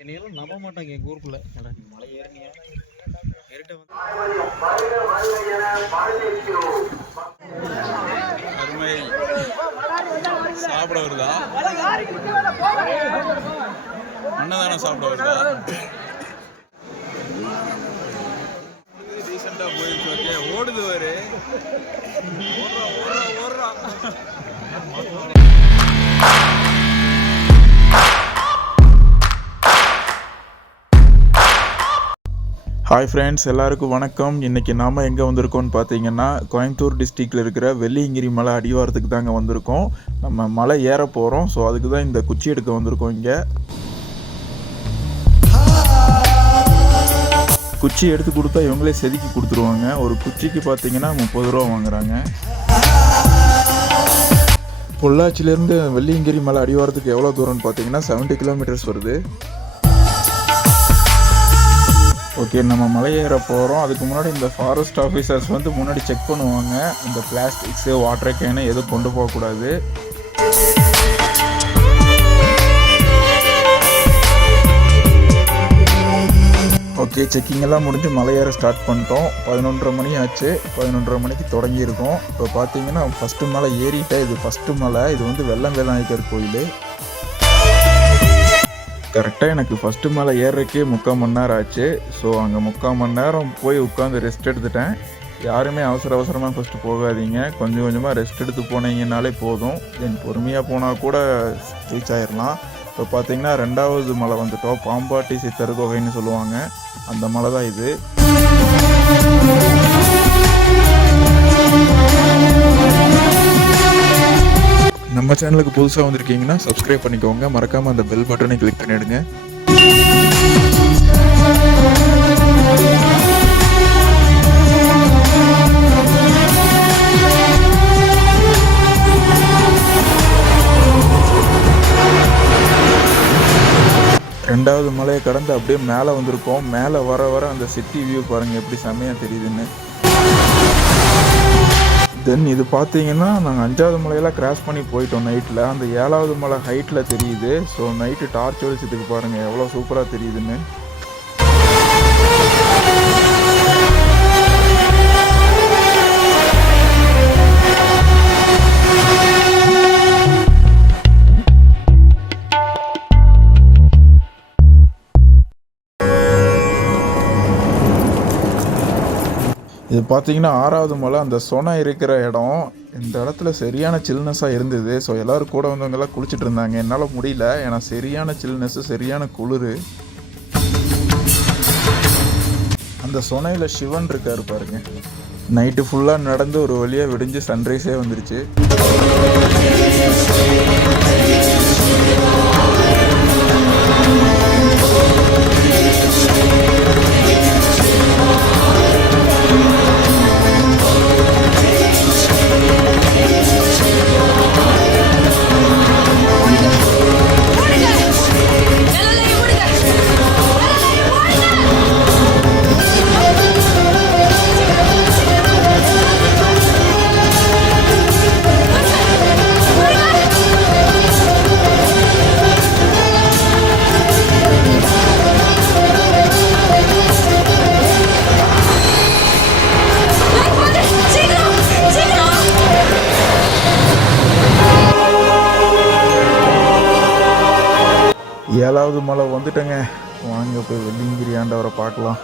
என்னையெல்லாம் நம்ப மாட்டாங்க எங்கள் ஊருக்குள்ள. மலை ஏறினியா அருமை சாப்பிட வருதா? அன்னதானம் சாப்பிட வருதா? ரீசெண்டா போயிடுச்சு. ஓகே, ஓடுது வரு ஓடுறா. ஹாய் ஃப்ரெண்ட்ஸ், எல்லாருக்கும் வணக்கம். இன்றைக்கி நாம் எங்கே வந்திருக்கோம்னு பார்த்தீங்கன்னா, கோயம்புத்தூர் டிஸ்ட்ரிக்டில் இருக்கிற வெள்ளியங்கிரி மலை அடிவாரத்துக்கு தாங்க வந்திருக்கோம். நம்ம மலை ஏற போகிறோம். ஸோ அதுக்கு தான் இந்த குச்சி எடுக்க வந்திருக்கோம். இங்கே குச்சி எடுத்து கொடுத்தா இவங்களே செதுக்கி கொடுத்துருவாங்க. ஒரு குச்சிக்கு பார்த்தீங்கன்னா 30 ரூபா வாங்குறாங்க. பொள்ளாச்சியிலேருந்து வெள்ளியங்கிரி மலை அடிவாரத்துக்கு எவ்வளோ தூரம்னு பார்த்தீங்கன்னா 70 கிலோமீட்டர்ஸ் வருது. ஓகே, நம்ம மலை ஏற போகிறோம். அதுக்கு முன்னாடி இந்த ஃபாரஸ்ட் ஆஃபீஸர்ஸ் வந்து முன்னாடி செக் பண்ணுவாங்க. இந்த பிளாஸ்டிக்ஸு, வாட்டர் கேனு எதுவும் கொண்டு போகக்கூடாது. ஓகே, செக்கிங் எல்லாம் முடிஞ்சு மலை ஏற ஸ்டார்ட் பண்ணிட்டோம். 11:30 மணி ஆச்சு. 11:30 மணிக்கு தொடங்கியிருக்கோம். இப்போ பார்த்தீங்கன்னா ஃபஸ்ட்டு மலை ஏறிட்டேன். இது ஃபஸ்ட்டு மலை. இது வந்து வெள்ளம் வேலாயுதர் கோயில். கரெக்டாக எனக்கு ஃபஸ்ட்டு மலை ஏறுறக்கே 3/4 மணி நேரம் ஆச்சு. ஸோ அங்கே 3/4 மணி நேரம் போய் உட்காந்து ரெஸ்ட் எடுத்துட்டேன். யாருமே அவசரமாக ஃபஸ்ட்டு போகாதீங்க. கொஞ்சம் கொஞ்சமாக ரெஸ்ட் எடுத்து போனீங்கன்னாலே போதும். தென் பொறுமையாக போனால் கூட ரீச் ஆயிடலாம். இப்போ பார்த்தீங்கன்னா 2வது மலை வந்துட்டோம். பாம்பாட்டி சித்தர் குகைன்னு சொல்லுவாங்க. அந்த மலை தான் இது. நம்ம சேனலுக்கு புதுசாக வந்திருக்கீங்கன்னா சப்ஸ்கிரைப் பண்ணிக்கோங்க. மறக்காமல் அந்த பெல் பட்டனை கிளிக் பண்ணிவிடுங்க. ரெண்டாவது மலையை கடந்து அப்படியே மேலே வந்திருக்கோம். மேலே வர அந்த சிட்டி வியூ பாருங்கள் எப்படி செம்மையாக தெரியுதுன்னு. தென் இது பார்த்தீங்கன்னா நாங்கள் 5வது மலையெல்லாம் கிராஸ் பண்ணி போயிட்டோம் நைட்டில். அந்த 7வது மலை ஹைட்டில் தெரியுது. ஸோ நைட்டு டார்ச் வெளிச்சத்துக்கு பாருங்கள் எவ்வளோ சூப்பராக தெரியுதுன்னு. இது பார்த்தீங்கன்னா 6வது மலை. அந்த சொனை இருக்கிற இடம். இந்த இடத்துல சரியான சில்னஸாக இருந்தது. ஸோ எல்லோரும் கூட வந்தவங்கெல்லாம் குளிச்சுட்டு இருந்தாங்க. என்னால் முடியல, ஏன்னா சரியான சில்னஸ்ஸு, சரியான குளிர். அந்த சொனையில் சிவன் இருக்கார் பாருங்க. நைட்டு ஃபுல்லாக நடந்து ஒரு வழியாக விடிஞ்சு சன்ரைஸே வந்துருச்சு. ஏழாவது மலை வந்துட்டேங்க. வாங்க போய் வெள்ளியங்கிரி ஆண்டவரை பார்க்கலாம்.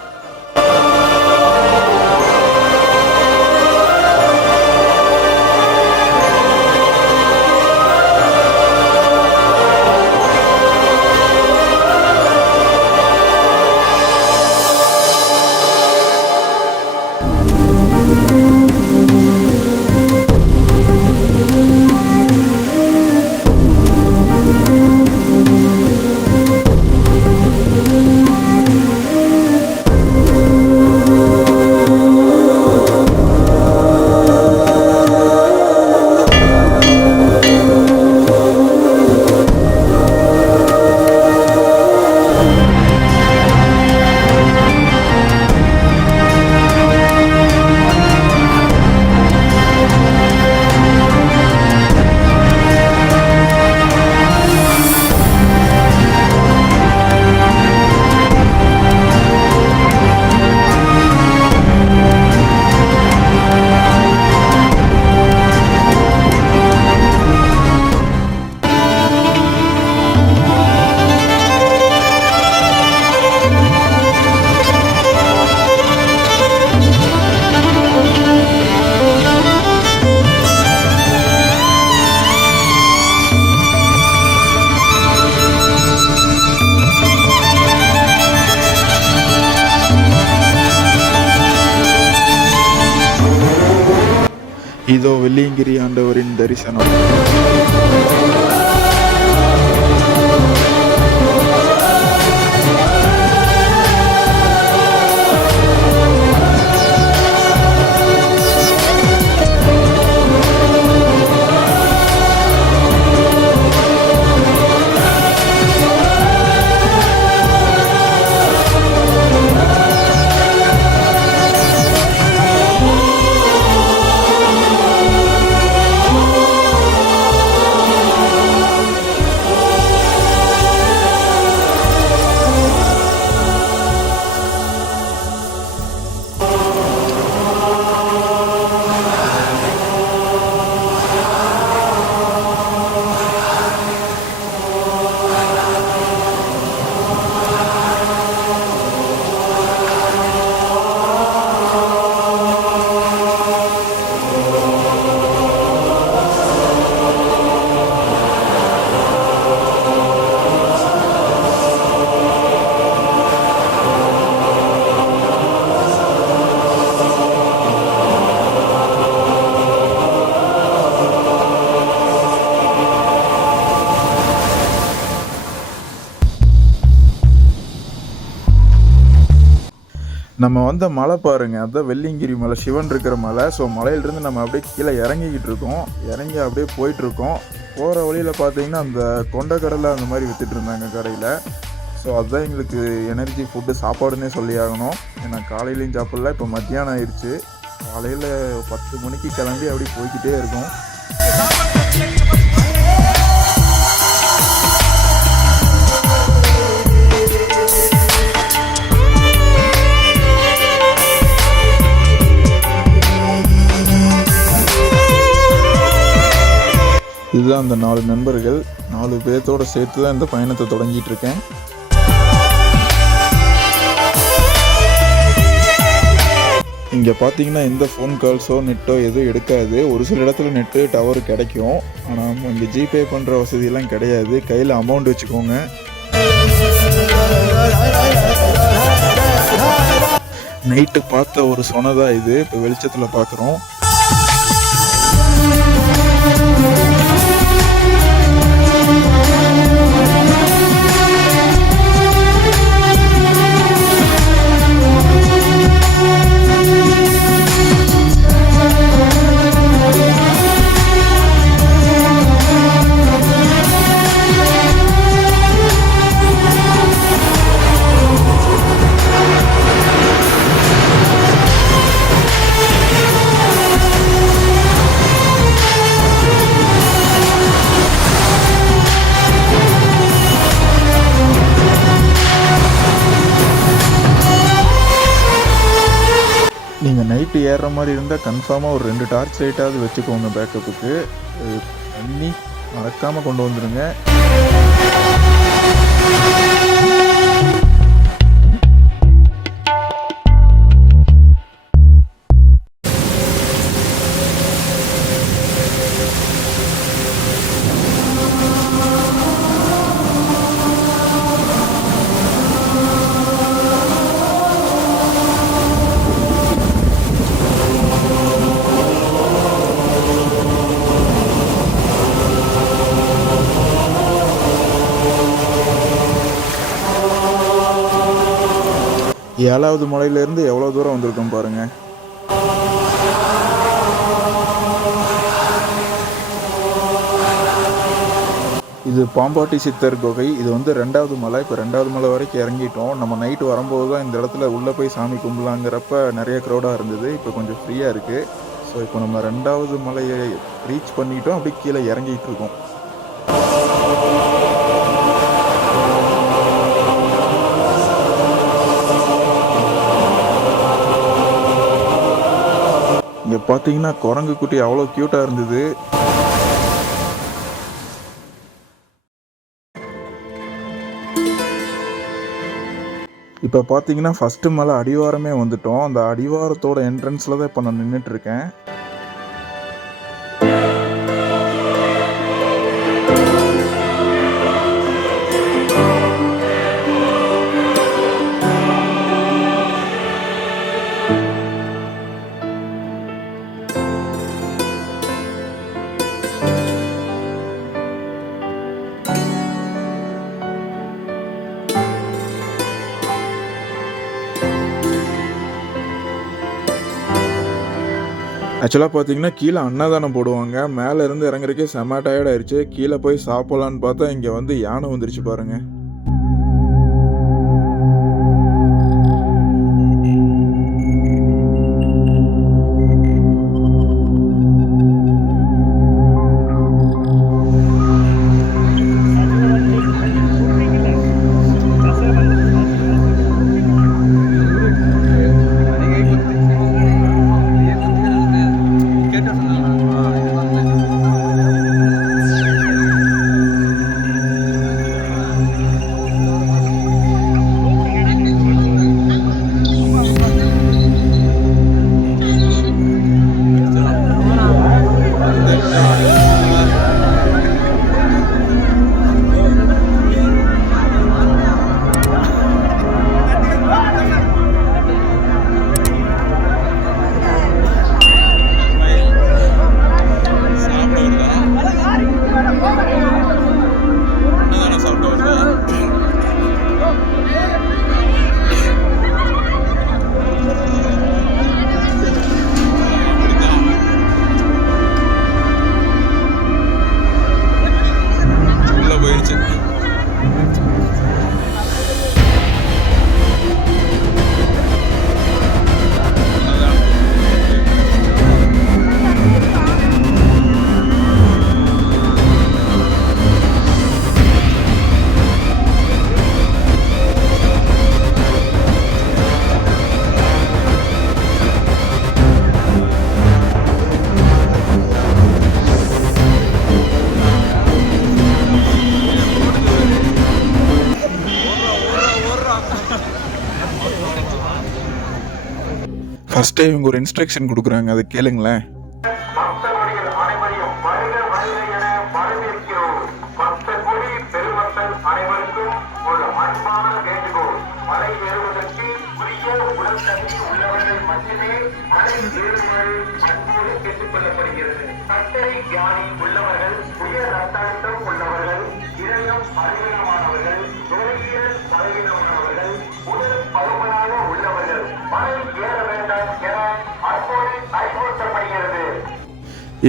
வெள்ளியங்கிரி ஆண்டவரின் தரிசனம். நம்ம வந்த மலை பாருங்க, அதுதான் வெள்ளியங்கிரி மலை, சிவன் இருக்கிற மலை. ஸோ மலையிலிருந்து நம்ம அப்படியே கீழே இறங்கிக்கிட்டு இருக்கோம். இறங்கி அப்படியே போயிட்டுருக்கோம். போகிற வழியில் பார்த்தீங்கன்னா அந்த கொண்டக்கடலை அந்த மாதிரி விற்றுட்டு இருந்தாங்க கடையில். ஸோ அதுதான் எங்களுக்கு எனர்ஜி ஃபுட்டு, சாப்பாடுன்னே சொல்லி ஆகணும். ஏன்னா காலையிலையும் சாப்பிடல, இப்போ மத்தியானம் ஆயிடுச்சு. காலையில் 10 மணிக்கு கிளம்பி அப்படியே போய்கிட்டே இருக்கோம். இதுதான் அந்த 4 நண்பர்கள். 4 பேர்த்தோடு சேர்த்து தான் இந்த பயணத்தை தொடங்கிட்டு இருக்கேன். இங்கே பார்த்தீங்கன்னா எந்த ஃபோன் கால்ஸோ நெட்டோ எதுவும் எடுக்காது. ஒரு சில இடத்துல நெட்டு டவர் கிடைக்கும். ஆனால் இங்கே ஜிபே பண்ணுற வசதியெல்லாம் கிடையாது. கையில் அமௌண்ட் வச்சுக்கோங்க. நைட்டு பார்த்த ஒரு சொனதா இது, இப்போ வெளிச்சத்தில் பார்க்குறோம். நீங்கள் நைட்டு ஏறுற மாதிரி இருந்தால் கன்ஃபார்மாக ஒரு 2 டார்ச் லைட்டாவது வச்சுக்கோங்க பேக்கப்புக்கு. தண்ணி மறக்காமல் கொண்டு வந்துடுங்க. ஏழாவது மலையிலேருந்து எவ்வளோ தூரம் வந்திருக்கோம் பாருங்கள். இது பாம்பாட்டி சித்தர் குகை. இது வந்து 2வது மலை. இப்போ 2வது மலை வரைக்கும் இறங்கிட்டோம். நம்ம நைட்டு வரும்போது தான் இந்த இடத்துல உள்ளே போய் சாமி கும்பலாங்கிறப்ப நிறைய க்ரௌடாக இருந்தது. இப்போ கொஞ்சம் ஃப்ரீயாக இருக்குது. ஸோ இப்போ நம்ம 2வது மலையை ரீச் பண்ணிட்டோம். அப்படியே கீழே இறங்கிட்டு இருக்கோம். இங்கே பார்த்தீங்கன்னா குரங்கு குட்டி அவ்வளோ க்யூட்டாக இருந்தது. இப்போ பார்த்தீங்கன்னா ஃபஸ்ட்டு மலை அடிவாரமே வந்துட்டோம். அந்த அடிவாரத்தோட என்ட்ரன்ஸில் தான் இப்போ நான் நின்றுட்டுருக்கேன். ஆக்சுவலாக பார்த்தீங்கன்னா கீழே அன்னதானம் போடுவாங்க. மேலே இருந்து இறங்குறதுக்கே செம்ம டயர்ட் ஆயிடுச்சு. கீழே போய் சாப்பிட்லான்னு பார்த்தா இங்கே வந்து யானை வந்துருச்சு பாருங்கள். ஃபஸ்ட்டே இவங்க ஒரு இன்ஸ்ட்ரக்ஷன் கொடுக்குறாங்க, அதை கேளுங்களேன்.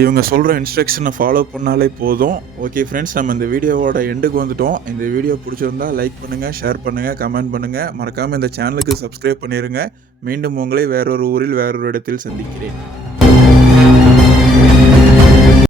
இவங்க சொல்கிற இன்ஸ்ட்ரக்ஷனை ஃபாலோ பண்ணாலே போதும். ஓகே ஃப்ரெண்ட்ஸ், நம்ம இந்த வீடியோவோட எண்டுக்கு வந்துட்டோம். இந்த வீடியோ பிடிச்சிருந்தா லைக் பண்ணுங்கள், ஷேர் பண்ணுங்கள், கமெண்ட் பண்ணுங்கள். மறக்காமல் இந்த சேனலுக்கு சப்ஸ்கிரைப் பண்ணிடுங்க. மீண்டும் உங்களை வேறொரு ஊரில் வேறொரு இடத்தில் சந்திக்கிறேன்.